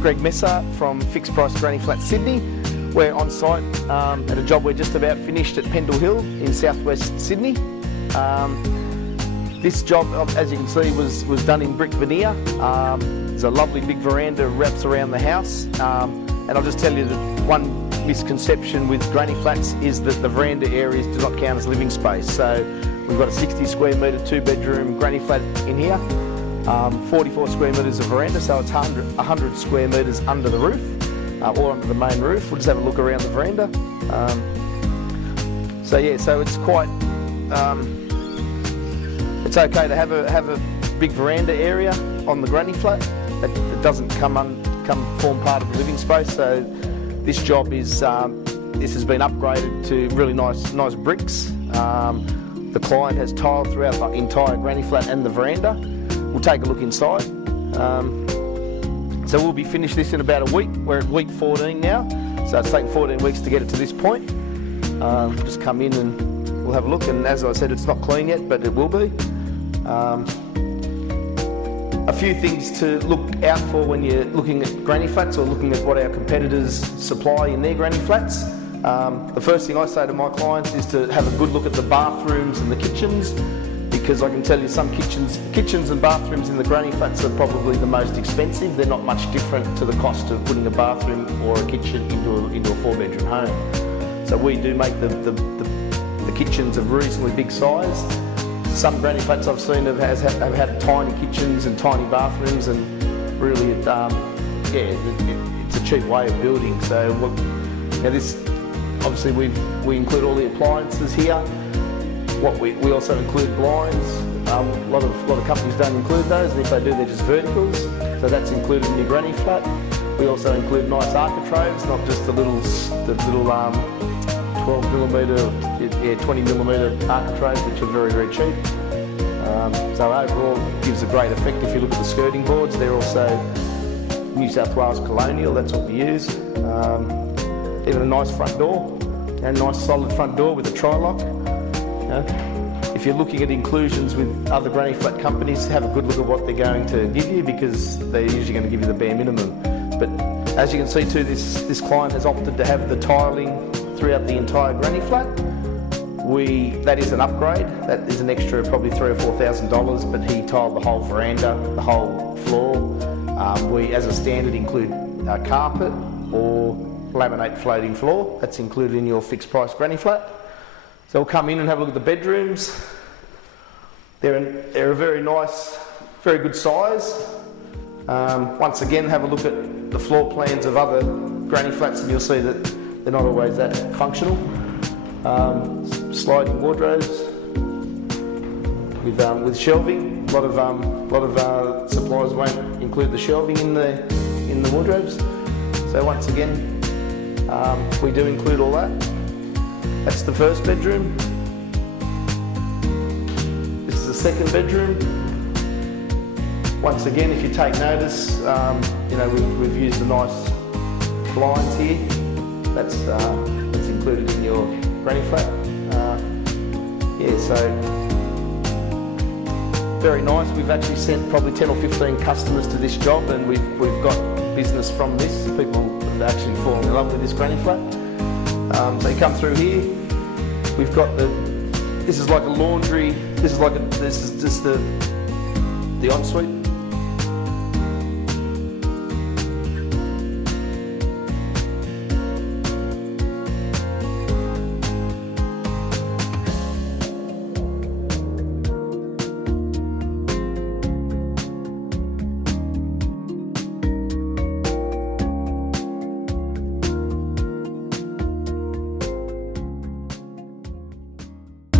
Greg Messer from Fixed Price Granny Flat Sydney. We're on site at a job we're just about finished at Pendle Hill in southwest Sydney. This job, as you can see, was done in brick veneer. There's a lovely big veranda wraps around the house. And I'll just tell you that one misconception with granny flats is that the veranda areas do not count as living space. So we've got a 60 square metre 2-bedroom granny flat in here, 44 square metres of veranda, so it's 100 square metres under the roof, or under the main roof. We'll just have a look around the veranda. So it's quite, it's okay to have a big veranda area on the granny flat. It doesn't form part of the living space. So this job is this has been upgraded to really nice bricks. The client has tile throughout the entire granny flat and the veranda. We'll take a look inside. So we'll be finished this in about a week. We're at week 14 now, so it's taken 14 weeks to get it to this point. We'll just come in and we'll have a look, and as I said, it's not clean yet, but it will be. A few things to look out for when you're looking at granny flats or looking at what our competitors supply in their granny flats. The first thing I say to my clients is to have a good look at the bathrooms and the kitchens, because I can tell you some kitchens and bathrooms in the granny flats are probably the most expensive. They're not much different to the cost of putting a bathroom or a kitchen into a 4-bedroom home. So we do make the kitchens of reasonably big size. Some granny flats I've seen have had tiny kitchens and tiny bathrooms, and really it's a cheap way of building. So this, obviously we include all the appliances here. We also include blinds. A lot of companies don't include those, and if they do, they're just verticals. So that's included in your granny flat. We also include nice architraves, not just the little 12mm, 20mm architraves, which are very, very cheap. So overall, it gives a great effect. If you look at the skirting boards, they're also New South Wales Colonial. That's what we use. Even a nice front door, a nice solid front door with a tri-lock. If you're looking at inclusions with other granny flat companies, have a good look at what they're going to give you, because they're usually going to give you the bare minimum. But as you can see too, this client has opted to have the tiling throughout the entire granny flat. That is an upgrade. That is an extra probably $3,000 or $4,000, but he tiled the whole veranda, the whole floor. We, as a standard, include carpet or laminate floating floor. That's included in your fixed price granny flat. So we'll come in and have a look at the bedrooms. They're a very nice, very good size. Once again, have a look at the floor plans of other granny flats, and you'll see that they're not always that functional. Sliding wardrobes with shelving. A lot of suppliers won't include the shelving in the wardrobes. So once again, we do include all that. That's the first bedroom. This is the second bedroom. Once again, if you take notice, we've used the nice blinds here. That's included in your granny flat. So very nice. We've actually sent probably 10 or 15 customers to this job, and we've got business from this. People have actually fallen in love with this granny flat. So you come through here. We've got this is like a laundry. This is just the ensuite.